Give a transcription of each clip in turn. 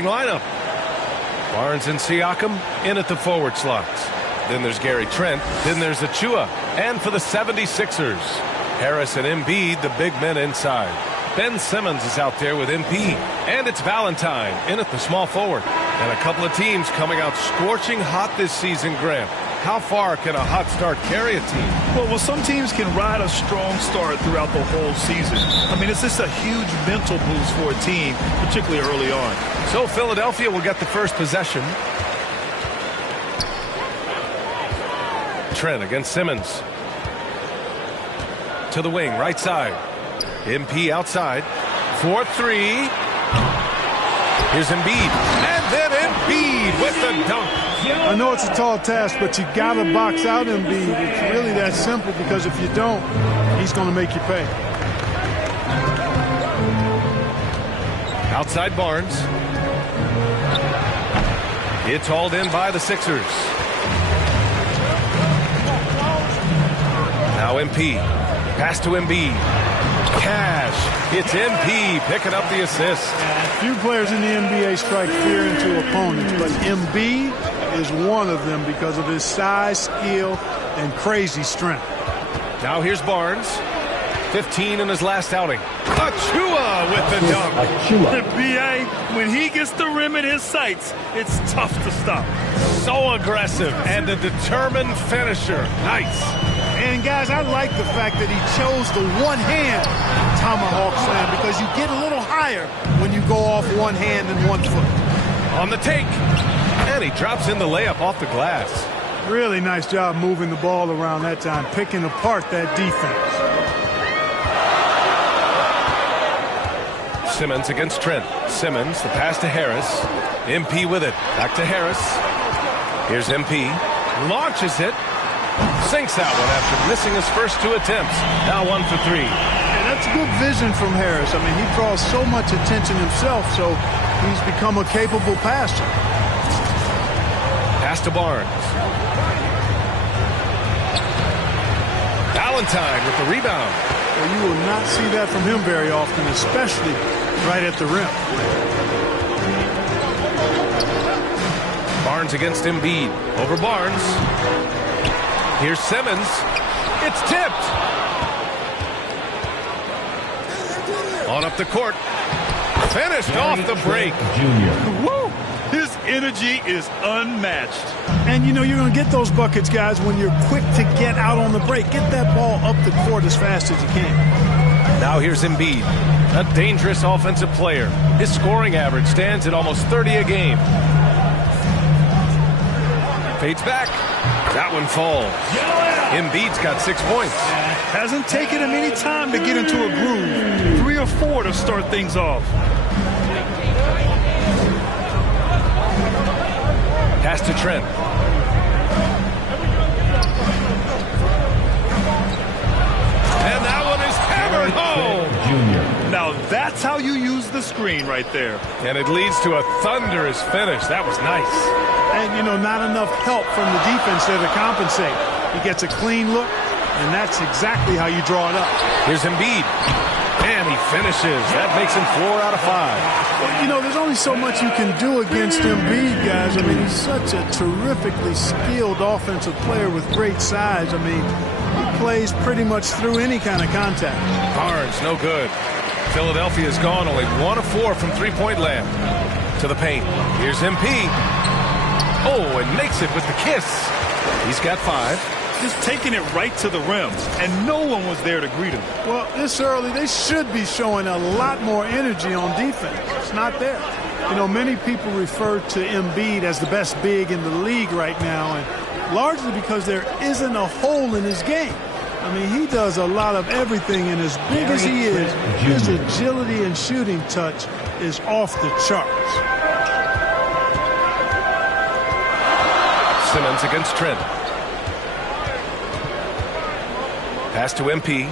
starting lineup. Barnes and Siakam in at the forward slots. Then there's Gary Trent. Then there's Achua. And for the 76ers, Harris and Embiid, the big men inside. Ben Simmons is out there with MP. And it's Valentine in at the small forward. And a couple of teams coming out scorching hot this season, Graham. How far can a hot start carry a team? Well, some teams can ride a strong start throughout the whole season. I mean, it's just a huge mental boost for a team, particularly early on. So Philadelphia will get the first possession. Trent against Simmons. To the wing, right side. MP outside. 4-3. Here's Embiid. And then Embiid with the dunk. I know it's a tall task, but you got to box out Embiid. It's really that simple, because if you don't, he's going to make you pay. Outside Barnes. It's hauled in by the Sixers. Now MP. Pass to Embiid. Cash. It's MP picking up the assist. Few players in the NBA strike fear into opponents, but Embiid is one of them because of his size, skill, and crazy strength. Now here's Barnes. 15 in his last outing. Achua with the dunk. The BA, when he gets the rim in his sights, it's tough to stop. So aggressive and a determined finisher. Nice. And guys, I like the fact that he chose the one-hand tomahawk slam, because you get a little higher when you go off one hand and 1 foot. On the take. And he drops in the layup off the glass. Really nice job moving the ball around that time, picking apart that defense. Simmons against Trent. Simmons, the pass to Harris. MP with it. Back to Harris. Here's MP. Launches it. Sinks that one after missing his first 2 attempts. Now 1 for 3. Yeah, that's good vision from Harris. I mean, he draws so much attention himself, so he's become a capable passer. Pass to Barnes. Valentine with the rebound. Well, you will not see that from him very often, especially right at the rim. Barnes against Embiid. Over Barnes. Here's Simmons. It's tipped. On up the court. Finished off the break. Woo! His energy is unmatched. And, you know, you're going to get those buckets, guys, when you're quick to get out on the break. Get that ball up the court as fast as you can. Now here's Embiid, a dangerous offensive player. His scoring average stands at almost 30 a game. Fades back. That one falls. Embiid's got 6 points. Hasn't taken him any time to get into a groove. 3 or 4 to start things off. Pass to Trent. And that one is hammered home. Now that's how you use the screen right there. And it leads to a thunderous finish. That was nice. And, you know, not enough help from the defense there to compensate. He gets a clean look, and that's exactly how you draw it up. Here's Embiid. And he finishes. That makes him 4 out of 5. Well, you know, there's only so much you can do against Embiid, guys. I mean, he's such a terrifically skilled offensive player with great size. I mean, he plays pretty much through any kind of contact. Barnes, no good. Philadelphia's gone only 1 of 4 from three-point land. To the paint. Here's MP. Oh, and makes it with the kiss. He's got 5. Just taking it right to the rim, and no one was there to greet him. Well, this early, they should be showing a lot more energy on defense. It's not there. You know, many people refer to Embiid as the best big in the league right now, and largely because there isn't a hole in his game. I mean, he does a lot of everything, and as big as he is, his agility and shooting touch is off the charts. Simmons against Trent. Pass to MP.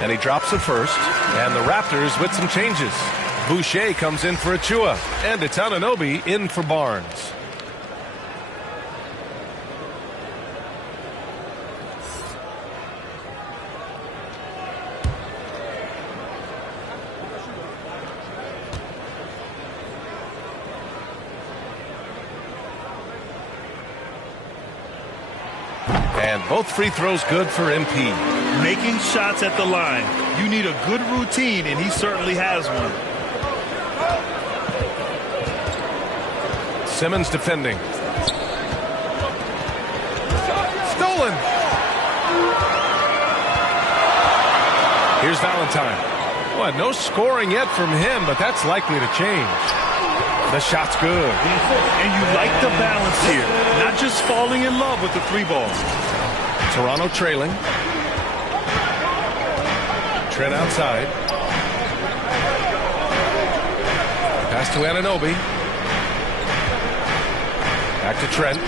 And he drops it first. And the Raptors with some changes. Boucher comes in for Achua. And it's Anunoby in for Barnes. And both free throws good for MP. Making shots at the line. You need a good routine, and he certainly has one. Simmons defending. Stolen. Here's Valentine. Well, no scoring yet from him, but that's likely to change. The shot's good. And you like the balance here. Not just falling in love with the three ball. Toronto trailing. Trent outside. Pass to Anunoby. Back to Trent.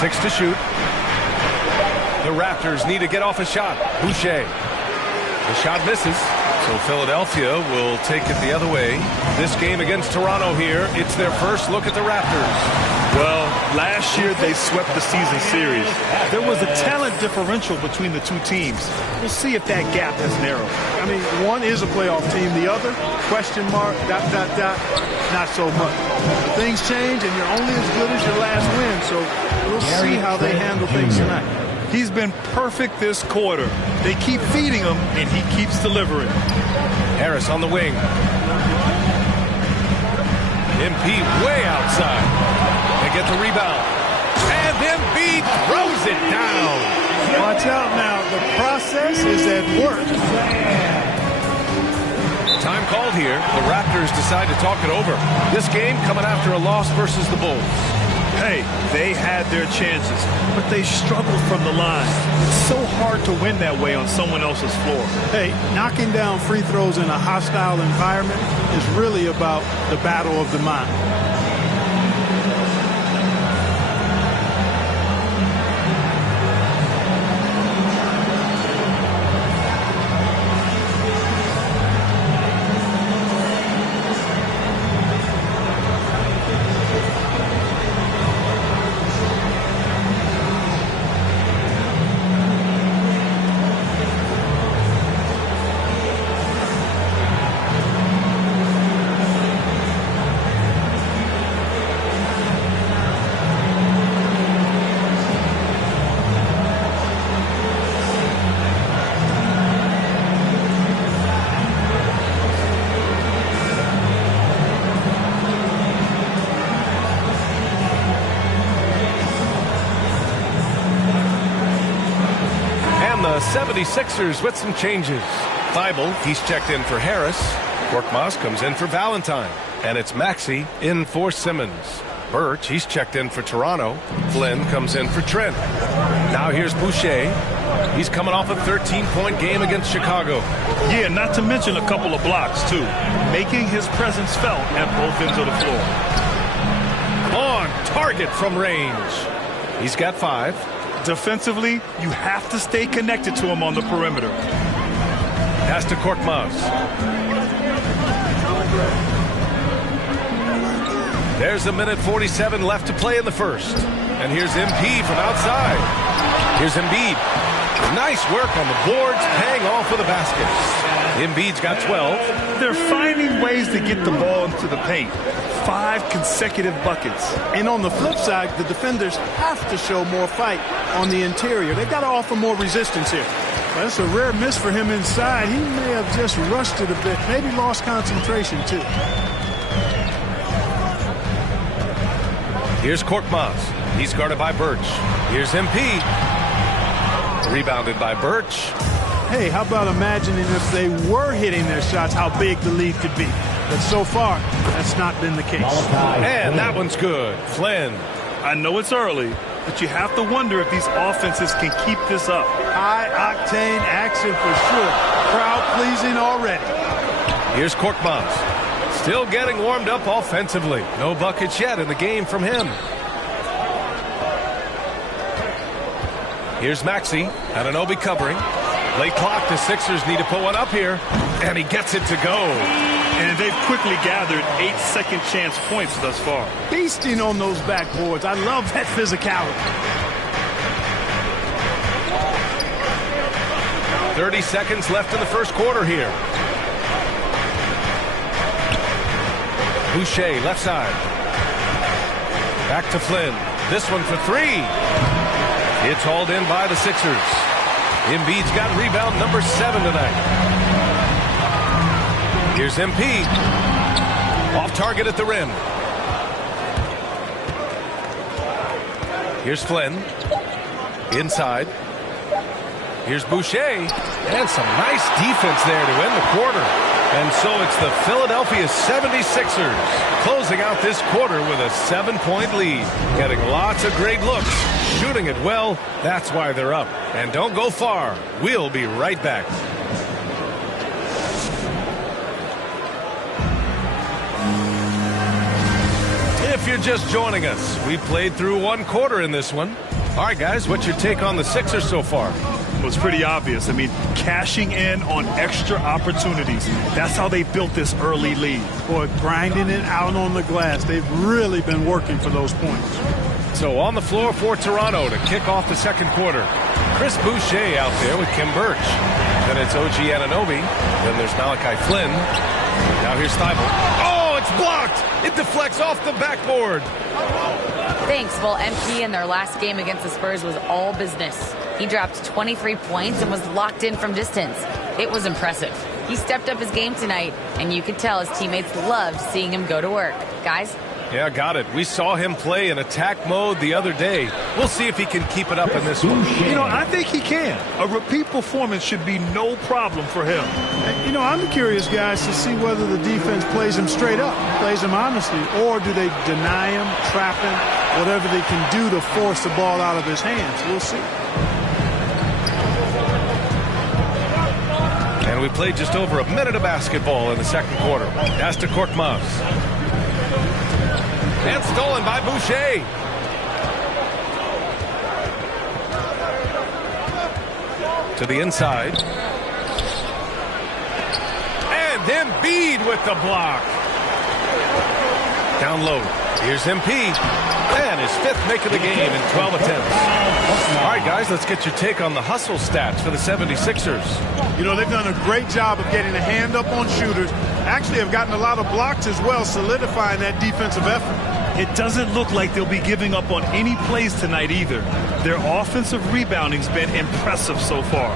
Six to shoot. The Raptors need to get off a shot. Boucher. The shot misses. So Philadelphia will take it the other way. This game against Toronto here, it's their first look at the Raptors. Well, last year they swept the season series. There was a talent differential between the two teams. We'll see if that gap has narrowed. I mean, one is a playoff team. The other, question mark, ... not so much. But things change, and you're only as good as your last win. So we'll see how they handle things tonight. He's been perfect this quarter. They keep feeding him, and he keeps delivering. Harris on the wing. MP way outside. They get the rebound. And Embiid throws it down. Watch out now. The process is at work. Time called here. The Raptors decide to talk it over. This game coming after a loss versus the Bulls. Hey, they had their chances, but they struggled from the line. It's so hard to win that way on someone else's floor. Hey, knocking down free throws in a hostile environment is really about the battle of the mind. The 76ers with some changes. Thibault, he's checked in for Harris. Korkmaz comes in for Valentine. And it's Maxey in for Simmons. Birch, he's checked in for Toronto. Flynn comes in for Trent. Now here's Boucher. He's coming off a 13-point game against Chicago. Yeah, not to mention a couple of blocks, too. Making his presence felt at both ends of the floor. On target from range. He's got 5. Defensively, you have to stay connected to him on the perimeter. Pass to Korkmaz. There's a minute 47 left to play in the first. And here's MP from outside. Here's Embiid. Nice work on the boards, paying off for the basket. Embiid's got 12. They're finding ways to get the ball into the paint. 5 consecutive buckets. And on the flip side, the defenders have to show more fight on the interior. They've got to offer more resistance here. Well, that's a rare miss for him inside. He may have just rushed it a bit, maybe lost concentration too. Here's Korkmaz. He's guarded by Birch. Here's MP. Rebounded by Birch. Hey, how about imagining if they were hitting their shots, how big the lead could be. But so far, that's not been the case. And that one's good. Flynn. I know it's early, but you have to wonder if these offenses can keep this up. High-octane action for sure. Crowd-pleasing already. Here's Korkmaz. Still getting warmed up offensively. No buckets yet in the game from him. Here's Maxey. Anunoby covering. Late clock. The Sixers need to put one up here. And he gets it to go. And they've quickly gathered 8 second chance points thus far. Feasting on those backboards. I love that physicality. 30 seconds left in the first quarter here. Boucher, left side. Back to Flynn. This one for three. It's hauled in by the Sixers. Embiid's got rebound number 7 tonight. Here's Embiid. Off target at the rim. Here's Flynn. Inside. Here's Boucher. And some nice defense there to end the quarter. And so it's the Philadelphia 76ers closing out this quarter with a 7-point lead. Getting lots of great looks. Shooting it well. That's why they're up. And don't go far. We'll be right back. If you're just joining us, we played through one quarter in this one. All right, guys, what's your take on the Sixers so far? It was pretty obvious. I mean, cashing in on extra opportunities. That's how they built this early lead. Boy, grinding it out on the glass. They've really been working for those points. So on the floor for Toronto to kick off the second quarter. Chris Boucher out there with Kim Birch. Then it's OG Anunoby. Then there's Malachi Flynn. Now here's Thibault. Oh, it's blocked! It deflects off the backboard. Thanks. Well, MP in their last game against the Spurs was all business. He dropped 23 points and was locked in from distance. It was impressive. He stepped up his game tonight, and you could tell his teammates loved seeing him go to work. Guys? Yeah, got it. We saw him play in attack mode the other day. We'll see if he can keep it up in this one. You know, I think he can. A repeat performance should be no problem for him. You know, I'm curious, guys, to see whether the defense plays him straight up, plays him honestly, or do they deny him, trap him, whatever they can do to force the ball out of his hands. We'll see. And we played just over a minute of basketball in the second quarter. Pass to Korkmaz. And stolen by Boucher. To the inside. And Embiid with the block. Down low. Here's Embiid. And his 5th make of the game in 12 attempts. All right, guys, let's get your take on the hustle stats for the 76ers. You know, they've done a great job of getting a hand up on shooters. Actually have gotten a lot of blocks as well, solidifying that defensive effort. It doesn't look like they'll be giving up on any plays tonight either. Their offensive rebounding's been impressive so far.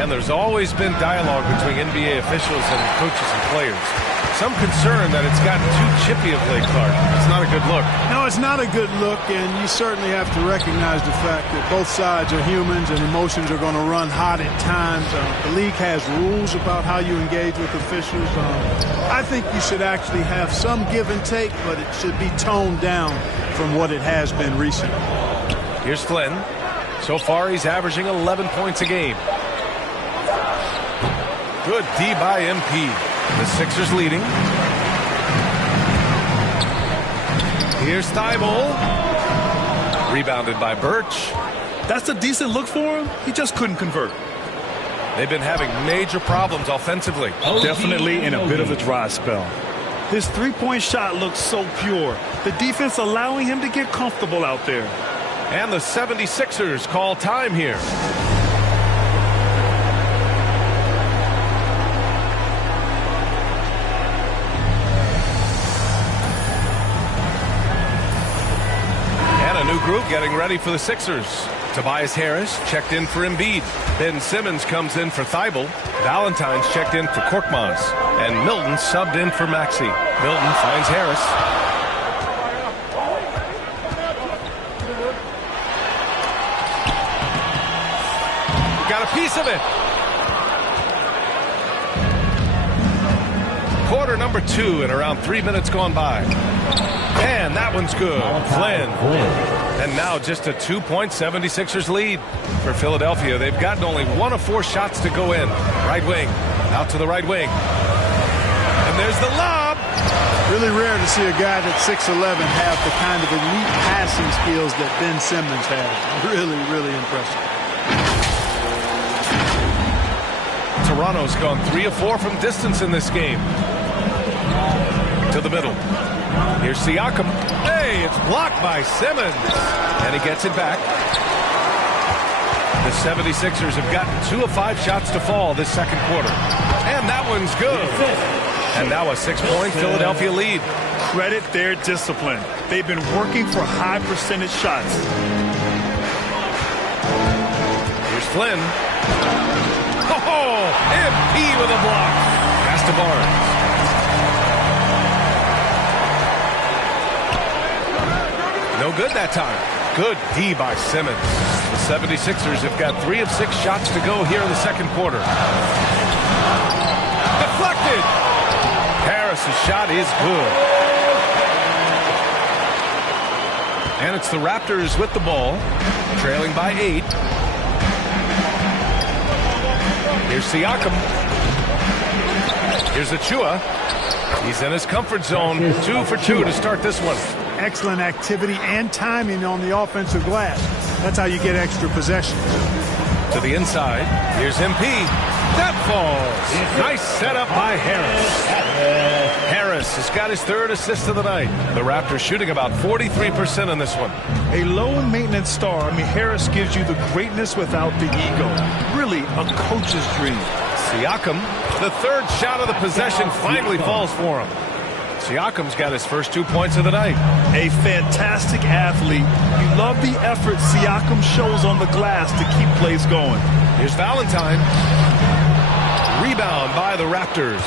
And there's always been dialogue between NBA officials and coaches and players. Some concern that it's gotten too chippy of late, Clark. It's not a good look. No, it's not a good look, and you certainly have to recognize the fact that both sides are humans and emotions are going to run hot at times. The league has rules about how you engage with officials. I think you should actually have some give and take, but it should be toned down from what it has been recently. Here's Flynn. So far, he's averaging 11 points a game. Good D by MP. The Sixers leading. Here's Thibault. Rebounded by Birch. That's a decent look for him. He just couldn't convert. They've been having major problems offensively. Definitely in a bit of a dry spell. His three-point shot looks so pure. The defense allowing him to get comfortable out there. And the 76ers call time here. Group getting ready for the Sixers. Tobias Harris checked in for Embiid. Ben Simmons comes in for Thibault. Valentine's checked in for Korkmaz. And Milton subbed in for Maxey. Milton finds Harris. Got a piece of it. Quarter number 2 and around 3 minutes gone by. And that one's good. Flynn. And now just a 2-point 76ers lead. For Philadelphia, they've gotten only 1 of 4 shots to go in. Right wing, out to the right wing. And there's the lob. Really rare to see a guy that's 6'11" have the kind of elite passing skills that Ben Simmons has. Really, really impressive. Toronto's gone 3 of 4 from distance in this game. To the middle. Here's Siakam. Hey, it's blocked by Simmons. And he gets it back. The 76ers have gotten 2 of 5 shots to fall this second quarter. And that one's good. And now a 6-point Philadelphia lead. Credit their discipline. They've been working for high percentage shots. Here's Flynn. Oh, MP with a block. Pass to Barnes. No good that time. Good D by Simmons. The 76ers have got 3 of 6 shots to go here in the second quarter. Deflected. Harris's shot is good. And it's the Raptors with the ball, trailing by 8. Here's Siakam. Here's Achua. He's in his comfort zone. 2 for 2 to start this one. Excellent activity and timing on the offensive glass. That's how you get extra possession. To the inside. Here's MP. That falls. Nice setup by Harris. Harris has got his 3rd assist of the night. The Raptors shooting about 43% in this one. A low-maintenance star. I mean, Harris gives you the greatness without the ego. Really a coach's dream. Siakam, the 3rd shot of the possession, finally falls for him. Siakam's got his first 2 points of the night. A fantastic athlete. You love the effort Siakam shows on the glass to keep plays going. Here's Valentine. Rebound by the Raptors.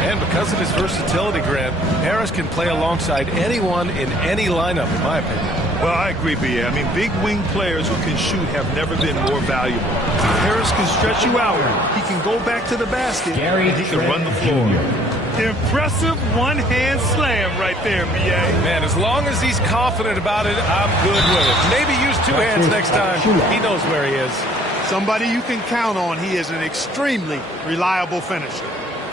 And because of his versatility, Grant, Harris can play alongside anyone in any lineup, in my opinion. Well, I agree, B.A. I mean, big wing players who can shoot have never been more valuable. Harris can stretch you out. He can go back to the basket. And he can run the floor. Impressive one-hand slam right there, B.A. Man, as long as he's confident about it, I'm good with it. Maybe use 2 hands next time. He knows where he is. Somebody you can count on. He is an extremely reliable finisher.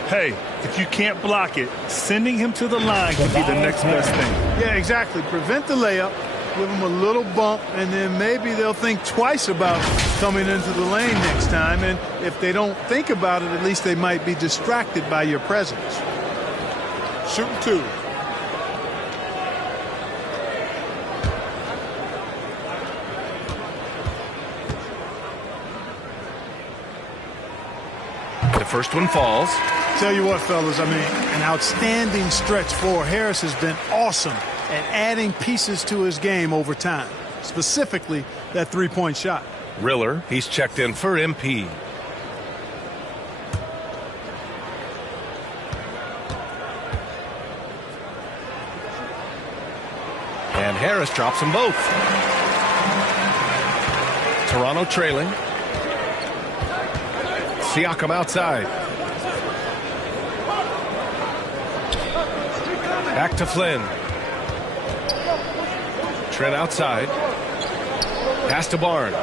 Hey, if you can't block it, sending him to the line could be the next best thing. Yeah, exactly. Prevent the layup, give him a little bump, and then maybe they'll think twice about coming into the lane next time. And if they don't think about it, at least they might be distracted by your presence. Shoot 2. The first one falls. Tell you what, fellas, I mean, an outstanding stretch for Harris has been awesome at adding pieces to his game over time, specifically that 3-point shot. Riller, he's checked in for MP. And Harris drops them both. Toronto trailing. Siakam outside. Back to Flynn. Trent outside. Pass to Barnes.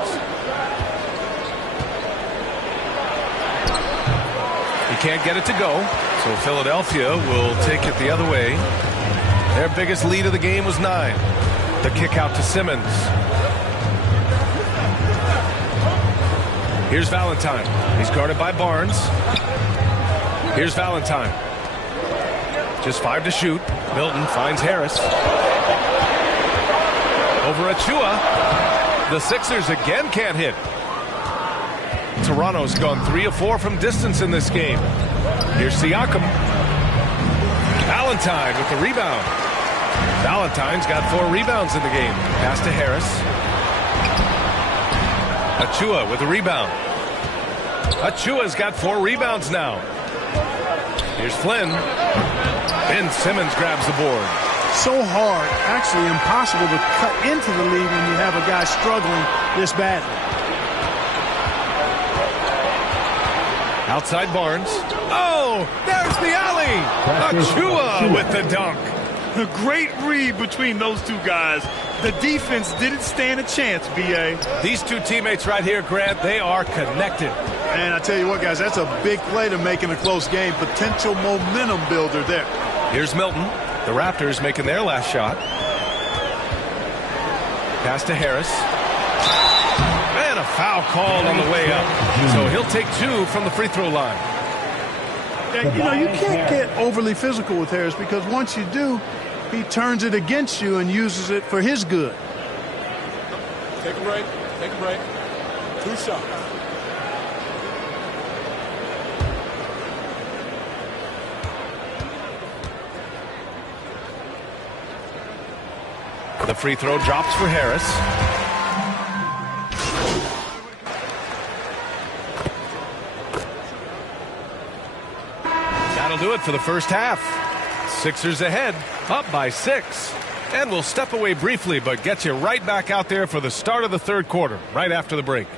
He can't get it to go, so Philadelphia will take it the other way. Their biggest lead of the game was 9. The kick out to Simmons. Here's Valentine. He's guarded by Barnes. Here's Valentine. Just 5 to shoot. Milton finds Harris. Over Achua. The Sixers again can't hit. Toronto's gone 3 of 4 from distance in this game. Here's Siakam. Valentine with the rebound. Valentine's got 4 rebounds in the game. Pass to Harris. Achua with the rebound. Achua's got 4 rebounds now. Here's Flynn. Ben Simmons grabs the board. So hard, actually impossible to cut into the lead when you have a guy struggling this badly. Outside Barnes. Oh, there's the alley. Achua with the dunk. A great read between those two guys. The defense didn't stand a chance, B.A. These two teammates right here, Grant, they are connected. And I tell you what, guys, that's a big play to make in a close game. Potential momentum builder there. Here's Milton. The Raptors making their last shot. Pass to Harris. And a foul called on the way up. So he'll take 2 from the free throw line. And, you can't get overly physical with Harris because once you do, he turns it against you and uses it for his good. Take a break. Take a break. 2 shots. The free throw drops for Harris. That'll do it for the first half. Sixers ahead, up by 6. And we'll step away briefly, but get you right back out there for the start of the third quarter, right after the break.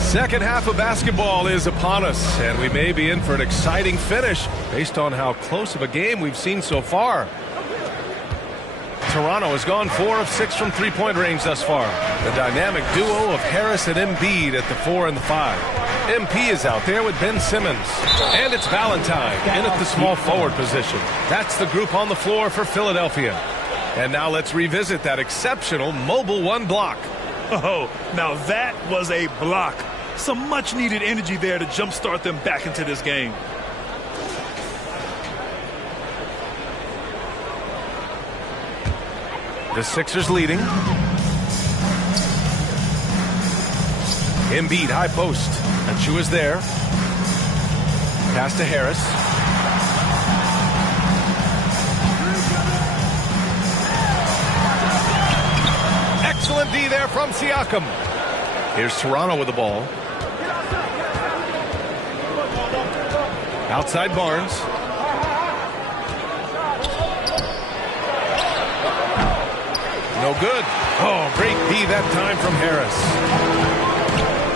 Second half of basketball is upon us, and we may be in for an exciting finish based on how close of a game we've seen so far. Toronto has gone 4 of 6 from three-point range thus far. The dynamic duo of Harris and Embiid at the 4 and the 5. MP is out there with Ben Simmons. And it's Valentine in at the small forward position. That's the group on the floor for Philadelphia. And now let's revisit that exceptional mobile 1 block. Oh, now that was a block. Some much-needed energy there to jumpstart them back into this game. The Sixers leading. Embiid high post. Achua's there. Pass to Harris. Excellent D there from Siakam. Here's Toronto with the ball. Outside Barnes. No good. Oh, great D that time from Harris.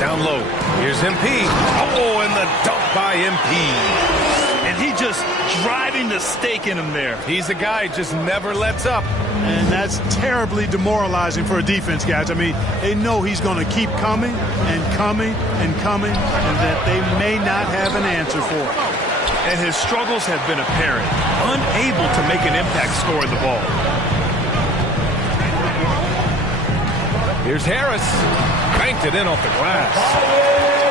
Down low. Here's MP. Oh, and the dunk by MP. And he just driving the stake in him there. He's a guy who just never lets up. And that's terribly demoralizing for a defense, guys. I mean, they know he's going to keep coming and coming and coming, and that they may not have an answer for it. And his struggles have been apparent. Unable to make an impact scoring the ball. Here's Harris. Banked it in off the glass.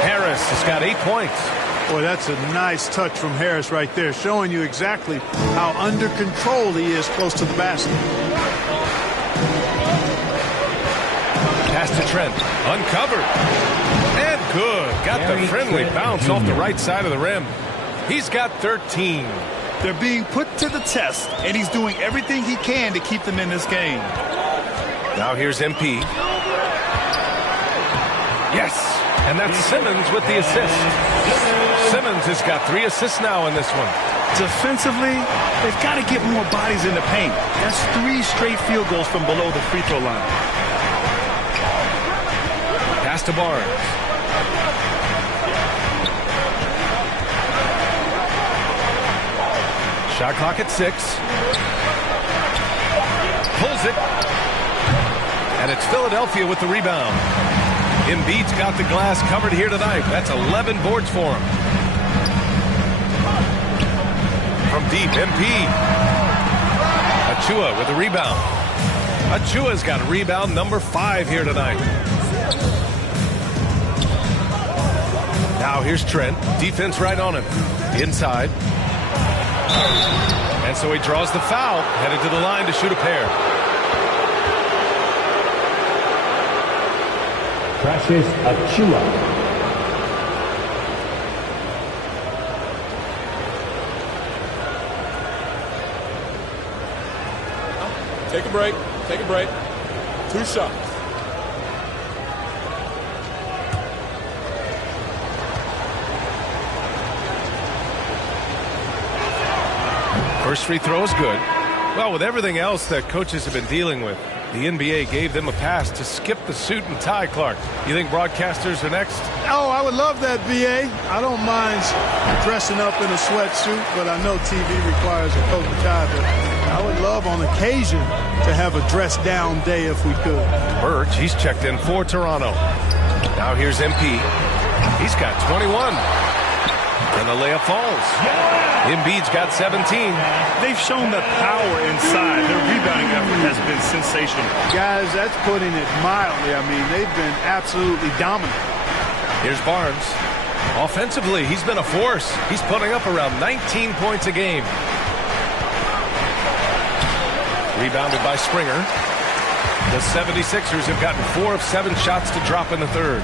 Harris has got 8 points. Boy, that's a nice touch from Harris right there, showing you exactly how under control he is close to the basket. Pass to Trent. Uncovered. And good. Got the friendly bounce off the right side of the rim. He's got 13. They're being put to the test, and he's doing everything he can to keep them in this game. Now here's MP. Yes. And that's Simmons with the assist. Simmons has got 3 assists now in this one. Defensively, they've got to get more bodies in the paint. That's 3 straight field goals from below the free throw line. Pass to Barnes. Shot clock at 6. Pulls it. And it's Philadelphia with the rebound. Embiid's got the glass covered here tonight. That's 11 boards for him. From deep, MP. Achua with the rebound. Achua's got rebound number 5 here tonight. Now here's Trent. Defense right on him. Inside. And so he draws the foul. Headed to the line to shoot a pair. Precious Achua. Take a break. Take a break. 2 shots. First free throw is good. Well, with everything else that coaches have been dealing with, the NBA gave them a pass to skip the suit and tie, Clark. You think broadcasters are next? Oh, I would love that, B.A. I don't mind dressing up in a sweatsuit, but I know TV requires a coat and tie. But I would love on occasion to have a dress-down day if we could. Birch, he's checked in for Toronto. Now here's MP. He's got 21. And the layup falls. Embiid's got 17. They've shown the power inside. Their rebounding effort has been sensational. Guys, that's putting it mildly. I mean, they've been absolutely dominant. Here's Barnes. Offensively, he's been a force. He's putting up around 19 points a game. Rebounded by Springer. The 76ers have gotten 4 of 7 shots to drop in the third.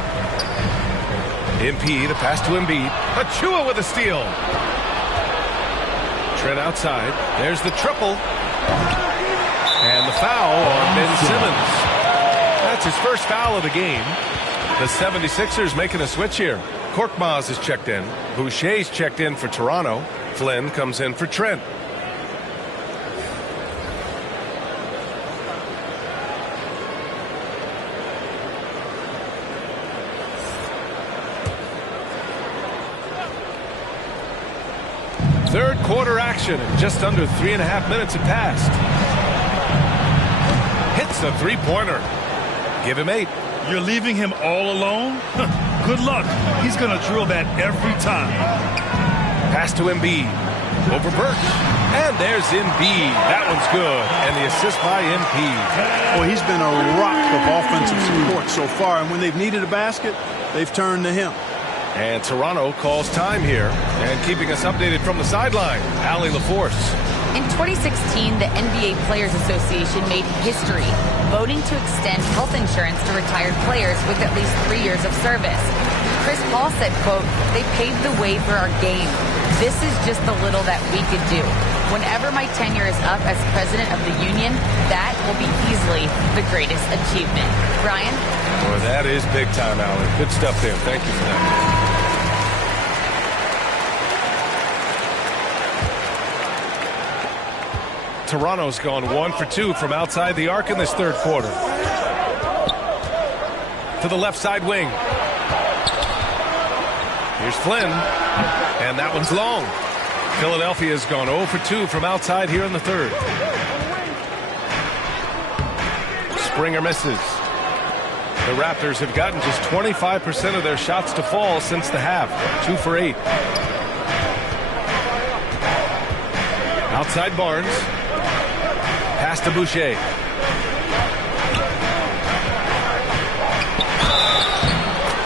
MP, the pass to Embiid. Achua with a steal. Trent outside. There's the triple. And the foul on Ben Simmons. That's his first foul of the game. The 76ers making a switch here. Korkmaz is checked in. Boucher's checked in for Toronto. Flynn comes in for Trent. Third quarter action, and just under 3.5 minutes have passed. Hits a three-pointer. Give him 8. You're leaving him all alone? Good luck. He's going to drill that every time. Pass to Embiid. Over Birch. And there's Embiid. That one's good. And the assist by Embiid. Well, he's been a rock of offensive support so far, and when they've needed a basket, they've turned to him. And Toronto calls time here. And keeping us updated from the sideline, Allie LaForce. In 2016, the NBA Players Association made history, voting to extend health insurance to retired players with at least 3 years of service. Chris Paul said, quote, "They paved the way for our game. This is just the little that we could do. Whenever my tenure is up as president of the union, that will be easily the greatest achievement." Brian? Well, that is big time, Allie. Good stuff there. Thank you for that. Toronto's gone 1 for 2 from outside the arc in this third quarter. To the left side wing. Here's Flynn. And that one's long. Philadelphia's gone 0 for 2 from outside here in the third. Springer misses. The Raptors have gotten just 25% of their shots to fall since the half. 2 for 8. Outside Barnes. Pass to Boucher.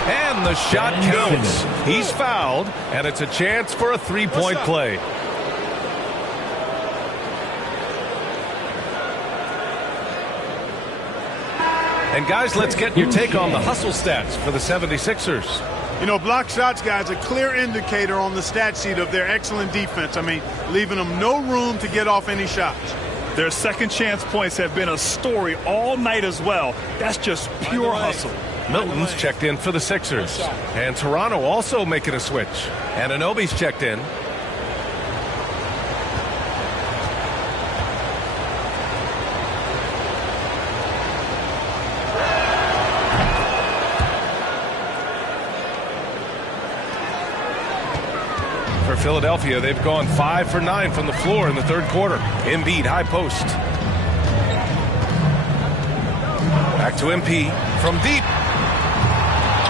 And the shot counts. He's fouled, and it's a chance for a three-point play. And guys, let's get your take on the hustle stats for the 76ers. You know, block shots, guys, a clear indicator on the stat sheet of their excellent defense. I mean, leaving them no room to get off any shots. Their second chance points have been a story all night as well. That's just pure hustle. Milton's checked in for the Sixers. And Toronto also making a switch. And Anunoby's checked in. For Philadelphia, they've gone 5 for 9 from the floor in the third quarter. Embiid, high post. Back to MP from deep.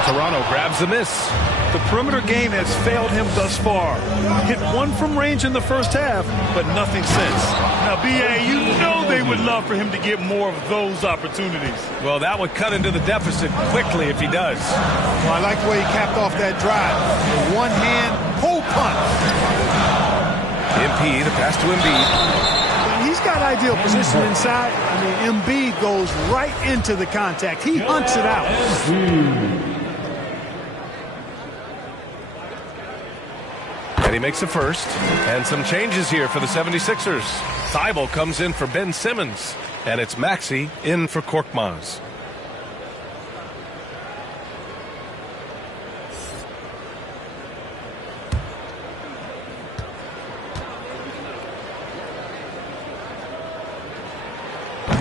Toronto grabs the miss. The perimeter game has failed him thus far. Hit one from range in the first half, but nothing since. Now, B.A., you know they would love for him to get more of those opportunities. Well, that would cut into the deficit quickly if he does. Well, I like the way he capped off that drive. The one-hand pull punt. MP, the pass to Embiid. He's got ideal position inside. I mean, Embiid goes right into the contact. He hunts it out. And he makes a first. And some changes here for the 76ers. Thibault comes in for Ben Simmons. And it's Maxey in for Korkmaz.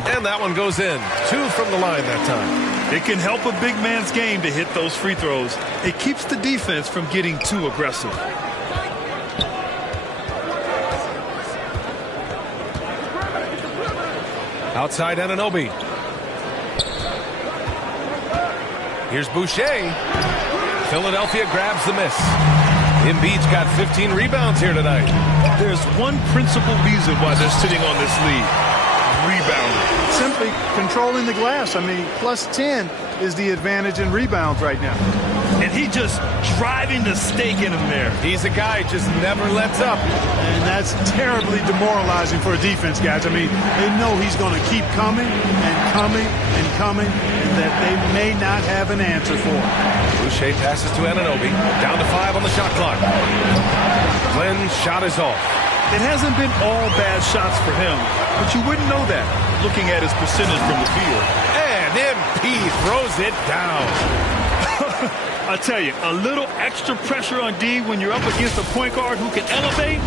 And that one goes in. 2 from the line that time. It can help a big man's game to hit those free throws. It keeps the defense from getting too aggressive. Outside Anunoby. Here's Boucher. Philadelphia grabs the miss. Embiid's got 15 rebounds here tonight. There's one principal reason why they're sitting on this lead. Rebounding. Simply controlling the glass. I mean, plus 10 is the advantage in rebounds right now. And he just driving the stake in him there. He's a guy just never lets up. And that's terribly demoralizing for a defense, guys. I mean, they know he's going to keep coming and coming and coming, and that they may not have an answer for him. Boucher passes to Anunoby. Down to 5 on the shot clock. Glenn's shot is off. It hasn't been all bad shots for him, but you wouldn't know that looking at his percentage from the field. And MP throws it down. I tell you, a little extra pressure on D when you're up against a point guard who can elevate.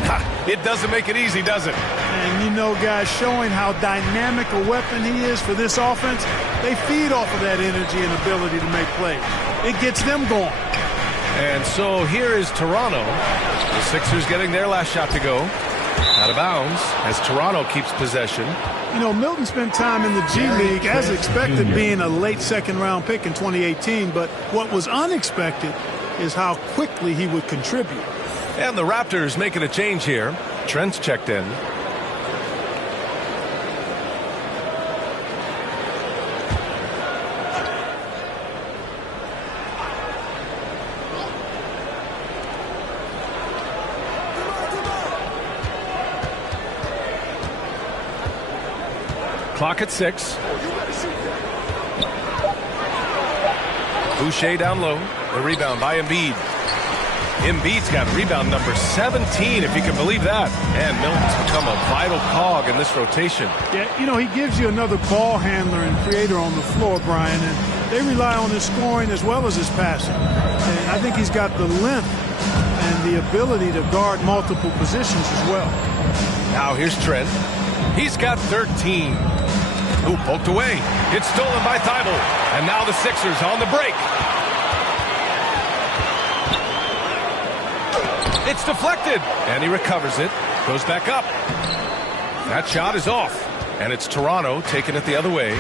It doesn't make it easy, does it? And you know, guys, showing how dynamic a weapon he is for this offense, they feed off of that energy and ability to make plays. It gets them going. And so here is Toronto. The Sixers getting their last shot to go. Out of bounds as Toronto keeps possession. You know, Milton spent time in the G League, as expected, being a late second-round pick in 2018. But what was unexpected is how quickly he would contribute. And the Raptors making a change here. Trent's checked in. Clock at 6. Boucher down low. The rebound by Embiid. Embiid's got rebound number 17, if you can believe that. And Milton's become a vital cog in this rotation. Yeah, you know, he gives you another ball handler and creator on the floor, Brian, and they rely on his scoring as well as his passing. And I think he's got the length and the ability to guard multiple positions as well. Now here's Trent. He's got 13. Ooh, poked away. It's stolen by Thibault. And now the Sixers on the break. It's deflected. And he recovers it. Goes back up. That shot is off. And it's Toronto taking it the other way.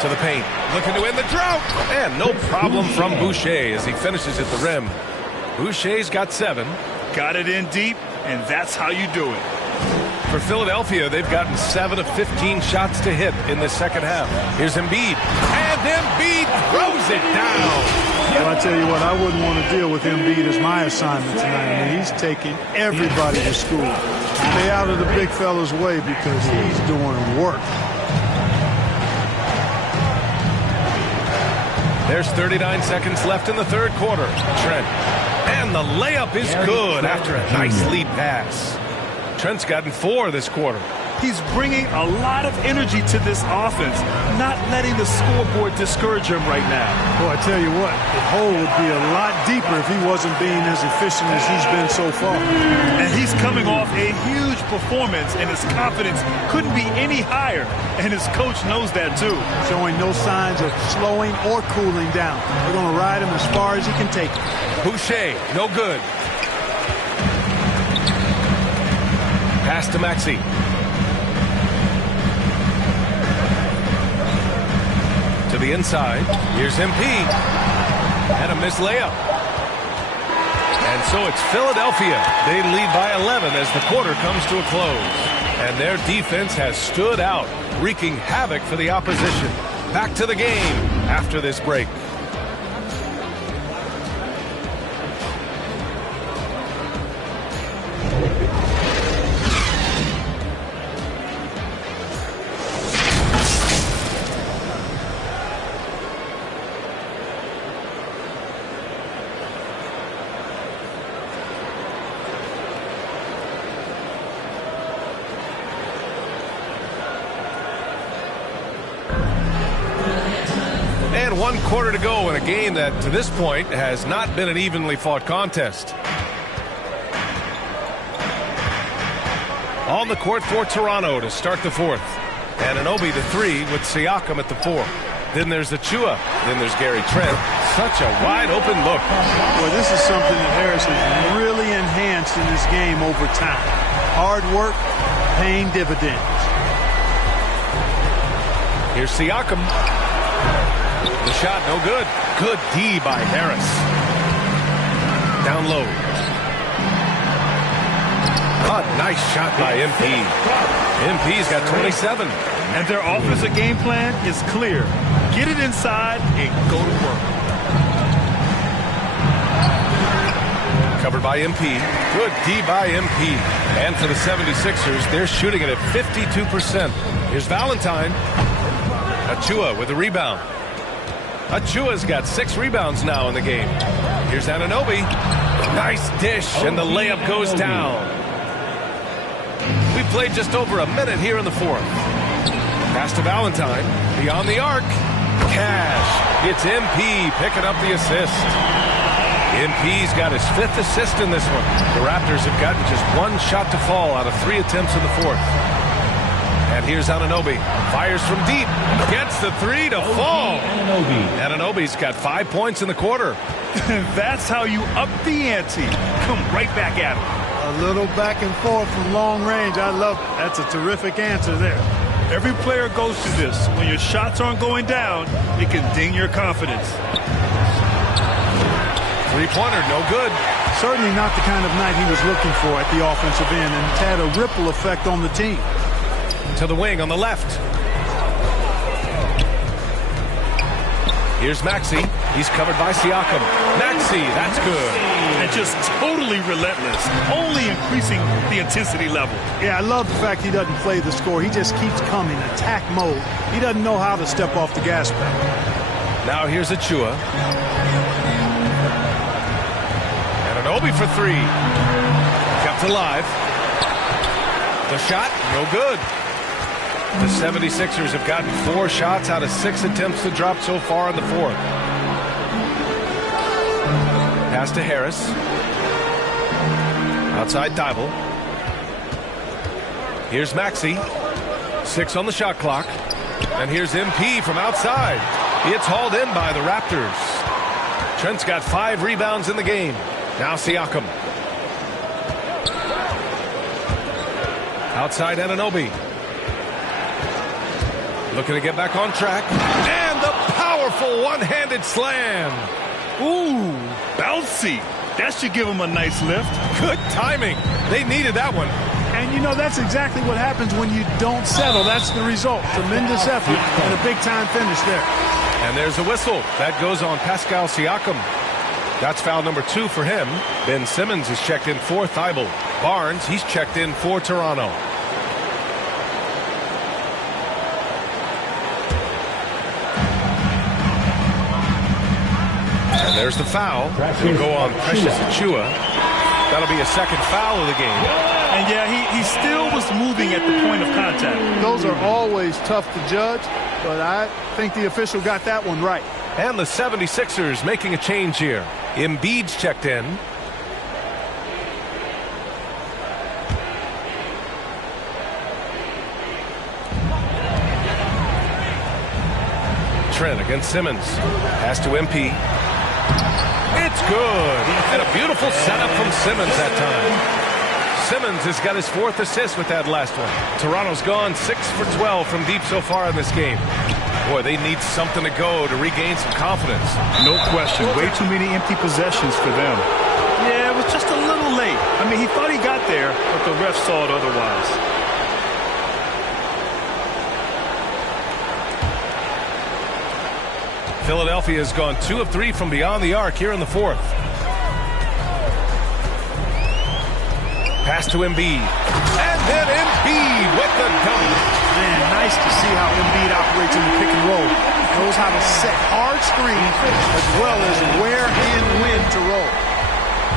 To the paint. Looking to end the drought. And no problem from Boucher as he finishes at the rim. Boucher's got 7. Got it in deep, and that's how you do it. For Philadelphia, they've gotten 7 of 15 shots to hit in the second half. Here's Embiid. And Embiid throws it down. Well, I tell you what, I wouldn't want to deal with Embiid as my assignment tonight. I mean, he's taking everybody to school. Stay out of the big fella's way because he's doing work. There's 39 seconds left in the third quarter. Trent. And the layup is good after a nice lead pass. Trent's gotten 4 this quarter. He's bringing a lot of energy to this offense, not letting the scoreboard discourage him right now. Well, I tell you what, the hole would be a lot deeper if he wasn't being as efficient as he's been so far. And he's coming off a huge performance, and his confidence couldn't be any higher. And his coach knows that, too. Showing no signs of slowing or cooling down. They're going to ride him as far as he can take him. Boucher, no good. Pass to Maxey. To the inside. Here's MP. And a missed layup. And so it's Philadelphia. They lead by 11 as the quarter comes to a close. And their defense has stood out, wreaking havoc for the opposition. Back to the game after this break. And 1 quarter to go in a game that, to this point, has not been an evenly fought contest. On the court for Toronto to start the fourth. Anunoby the 3 with Siakam at the 4. Then there's Achua. Then there's Gary Trent. Such a wide open look. Boy, this is something that Harris has really enhanced in this game over time. Hard work, paying dividends. Here's Siakam. The shot, no good. Good D by Harris. Down low. A nice shot by MP. MP's got 27. And their offensive game plan is clear. Get it inside and go to work. Covered by MP. Good D by MP. And for the 76ers, they're shooting it at 52%. Here's Valentine. Achua with a rebound. Achua's got 6 rebounds now in the game. Here's Anunoby. Nice dish, and the layup goes down. We played just over a minute here in the fourth. Pass to Valentine. Beyond the arc. Cash. It's MP picking up the assist. MP's got his 5th assist in this one. The Raptors have gotten just 1 shot to fall out of 3 attempts in the fourth. And here's Anunoby. Fires from deep. Gets the 3 to fall. Anunoby's got 5 points in the quarter. That's how you up the ante. Come right back at him. A little back and forth from long range. I love it. That's a terrific answer there. Every player goes through this. When your shots aren't going down, it can ding your confidence. Three-pointer, no good. Certainly not the kind of night he was looking for at the offensive end, and it's had a ripple effect on the team. To the wing on the left. Here's Maxey. He's covered by Siakam. Maxey, that's good. And just totally relentless, only increasing the intensity level. Yeah, I love the fact he doesn't play the score. He just keeps coming, attack mode. He doesn't know how to step off the gas pedal. Now here's Achua. Anunoby for 3. Kept alive. The shot, no good. The 76ers have gotten 4 shots out of 6 attempts to drop so far in the fourth. Pass to Harris. Outside Thibault. Here's Maxey. 6 on the shot clock. And here's MP from outside. It's hauled in by the Raptors. Trent's got 5 rebounds in the game. Now Siakam. Outside Anunoby. Looking to get back on track. And the powerful one-handed slam. Ooh, bouncy. That should give him a nice lift. Good timing. They needed that one. And, you know, that's exactly what happens when you don't settle. That's the result. Tremendous effort and a big-time finish there. And there's a whistle. That goes on Pascal Siakam. That's foul number 2 for him. Ben Simmons is checked in for Thibault. Barnes, he's checked in for Toronto. And there's the foul. It'll go on Precious Achua. That'll be a second foul of the game. And yeah, he still was moving at the point of contact. Those are always tough to judge, but I think the official got that one right. And the 76ers making a change here. Embiid's checked in. Trent against Simmons. Pass to MP. It's good. And a beautiful setup from Simmons that time. Simmons has got his 4th assist with that last one. Toronto's gone 6 for 12 from deep so far in this game. Boy, they need something to go to regain some confidence. No question. Way too many empty possessions for them. Yeah, it was just a little late. I mean, he thought he got there, but the ref saw it otherwise. Philadelphia has gone 2 of 3 from beyond the arc here in the fourth. Pass to Embiid. And then Embiid with the dunk. Man, nice to see how Embiid operates in the pick and roll. Knows how to set hard screens as well as where and when to roll.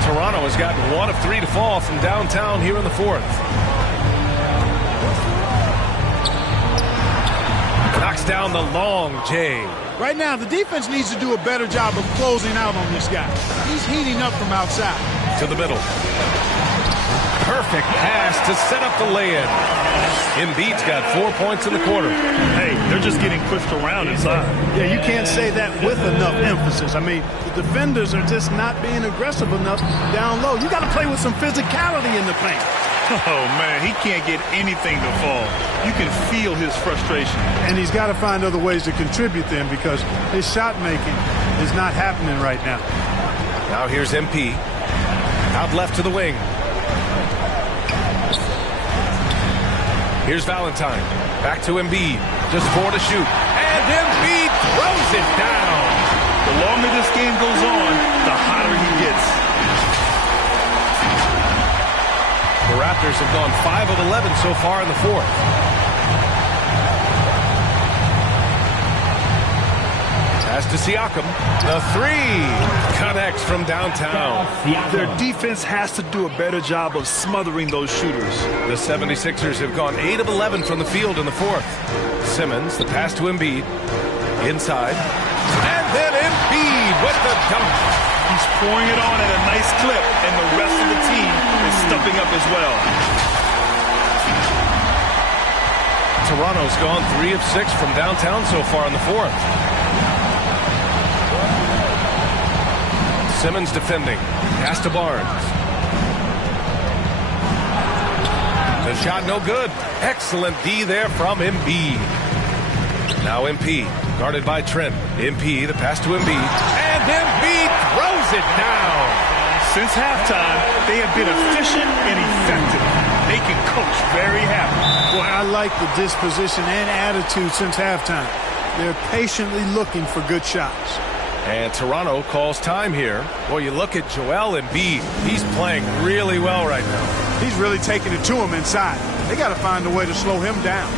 Toronto has gotten 1 of 3 to fall from downtown here in the fourth. Knocks down the long J. Right now, the defense needs to do a better job of closing out on this guy. He's heating up from outside. To the middle. Perfect pass to set up the lay-in. Embiid's got 4 points in the quarter. Hey, they're just getting pushed around inside. Yeah, you can't say that with enough emphasis. I mean, the defenders are just not being aggressive enough down low. You got to play with some physicality in the paint. Oh, man, he can't get anything to fall. You can feel his frustration. And he's got to find other ways to contribute then because his shot making is not happening right now. Now here's MP. Out left to the wing. Here's Valentine. Back to Embiid. Just 4 to shoot. And Embiid throws it down. The longer this game goes on, the hotter he gets. The Raptors have gone 5 of 11 so far in the fourth. Pass to Siakam. The three connects from downtown. Their defense has to do a better job of smothering those shooters. The 76ers have gone 8 of 11 from the field in the fourth. Simmons, the pass to Embiid. Inside. And then Embiid with the dunk. He's pouring it on at a nice clip, and the rest of the team is stepping up as well. Toronto's gone 3 of 6 from downtown so far in the fourth. Simmons defending. Pass to Barnes. The shot no good. Excellent D there from Embiid. Now MP, guarded by Trent. MP, the pass to Embiid. And Embiid throws it down. Since halftime, they have been efficient and effective, making Coach very happy. Boy, I like the disposition and attitude since halftime. They're patiently looking for good shots. And Toronto calls time here. Well, you look at Joel Embiid. He's playing really well right now. He's really taking it to him inside. They got to find a way to slow him down.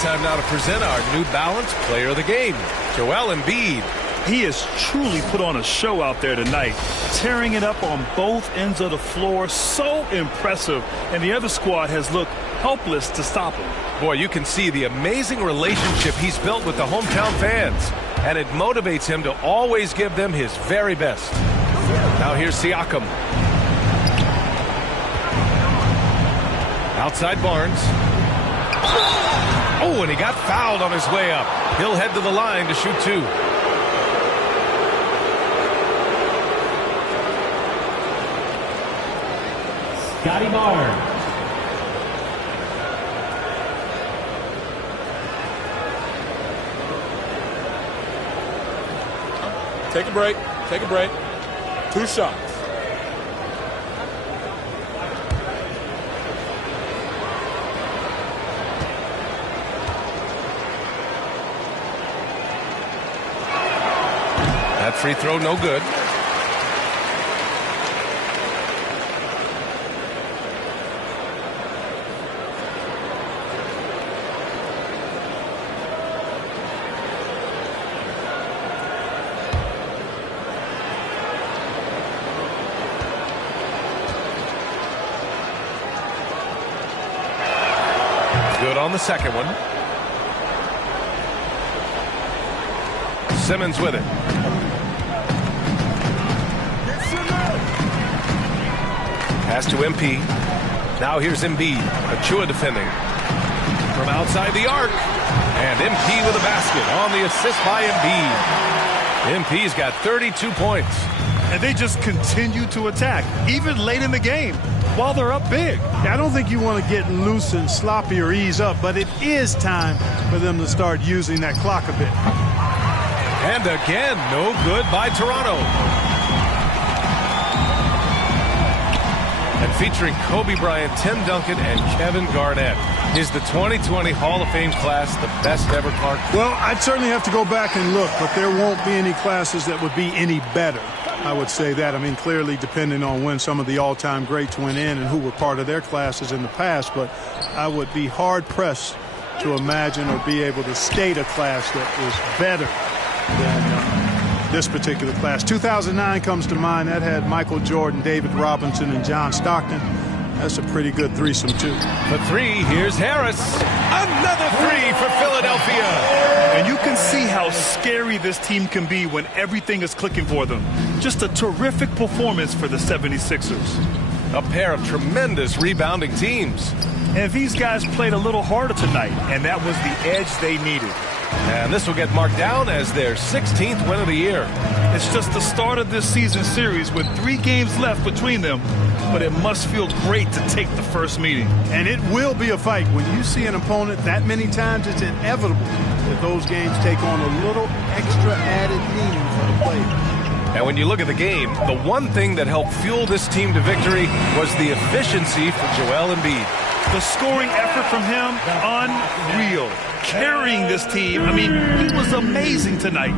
Time now to present our New Balance Player of the Game, Joel Embiid. He has truly put on a show out there tonight, tearing it up on both ends of the floor. So impressive, and the other squad has looked helpless to stop him. Boy, you can see the amazing relationship he's built with the hometown fans, and it motivates him to always give them his very best. Now here's Siakam. Outside Barnes. Oh, and he got fouled on his way up. He'll head to the line to shoot 2. Scotty Barnes. Take a break. Take a break. 2 shots. That free throw no good. Good on the second one. Simmons with it. Pass to MP. Now here's Embiid. Achua defending. From outside the arc. And MP with a basket on the assist by Embiid. MP's got 32 points. And they just continue to attack, even late in the game, while they're up big. I don't think you want to get loose and sloppy or ease up, but it is time for them to start using that clock a bit. And again, no good by Toronto. And featuring Kobe Bryant, Tim Duncan, and Kevin Garnett. Is the 2020 Hall of Fame class the best ever, Clark? Well, I'd certainly have to go back and look, but there won't be any classes that would be any better. I would say that. I mean, clearly depending on when some of the all-time greats went in and who were part of their classes in the past, but I would be hard-pressed to imagine or be able to state a class that was better than this particular class. 2009 comes to mind. That had Michael Jordan, David Robinson, and John Stockton. That's a pretty good threesome, too. For three, here's Harris. Another three for Philadelphia. And you can see how scary this team can be when everything is clicking for them. Just a terrific performance for the 76ers. A pair of tremendous rebounding teams. And these guys played a little harder tonight, and that was the edge they needed. And this will get marked down as their 16th win of the year. It's just the start of this season series with 3 games left between them, but it must feel great to take the first meeting. And it will be a fight. When you see an opponent that many times, it's inevitable that those games take on a little extra added meaning for the players. And when you look at the game, the one thing that helped fuel this team to victory was the efficiency for Joel Embiid. The scoring effort from him, unreal. Carrying this team, I mean, he was amazing tonight.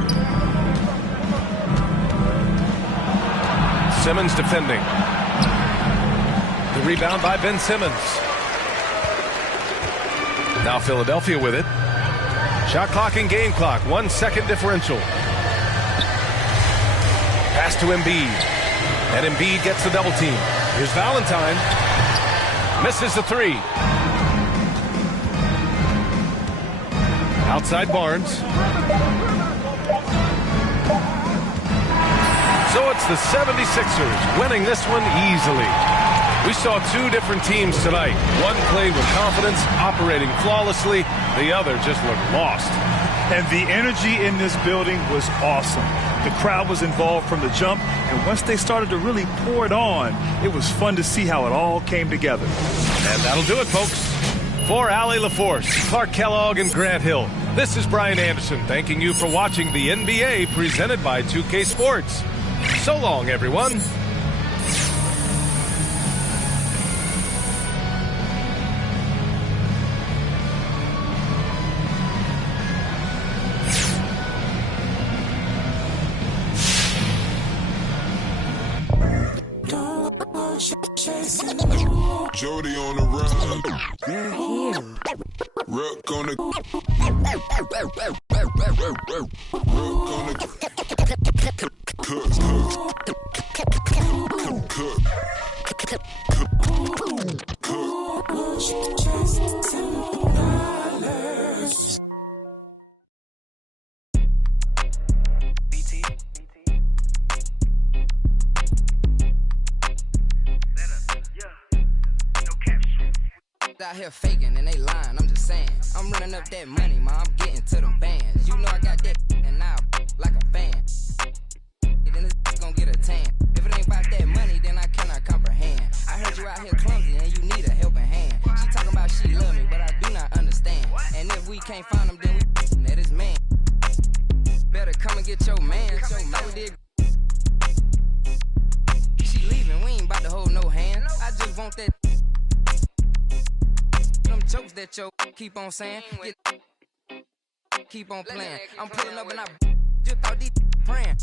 Simmons defending. The rebound by Ben Simmons. Now Philadelphia with it. Shot clock and game clock, 1 second differential. Pass to Embiid. And Embiid gets the double team. Here's Valentine. Misses the three. Outside Barnes. So it's the 76ers winning this one easily. We saw 2 different teams tonight. One played with confidence, operating flawlessly. The other just looked lost. And the energy in this building was awesome. The crowd was involved from the jump, and once they started to really pour it on, it was fun to see how it all came together. And that'll do it, folks. For Allie LaForce, Clark Kellogg, and Grant Hill, this is Brian Anderson thanking you for watching the NBA presented by 2K Sports. So long, everyone. Jody on the run. They're here. Rook on the. Out here faking and they lying, I'm just saying. I'm running up that money, ma, I'm getting to them bands. You know I got that and now like a fan. Then this gonna get a tan. If it ain't about that money, then I cannot comprehend. I heard you out here clumsy and you need a helping hand. She talking about she love me, but I do not understand. And if we can't find him, then we that is man. Better come and get your man. She leaving, we ain't about to hold no hand. I just want that jokes that yo keep on saying, keep on playing. I'm pulling up and I just thought these praying.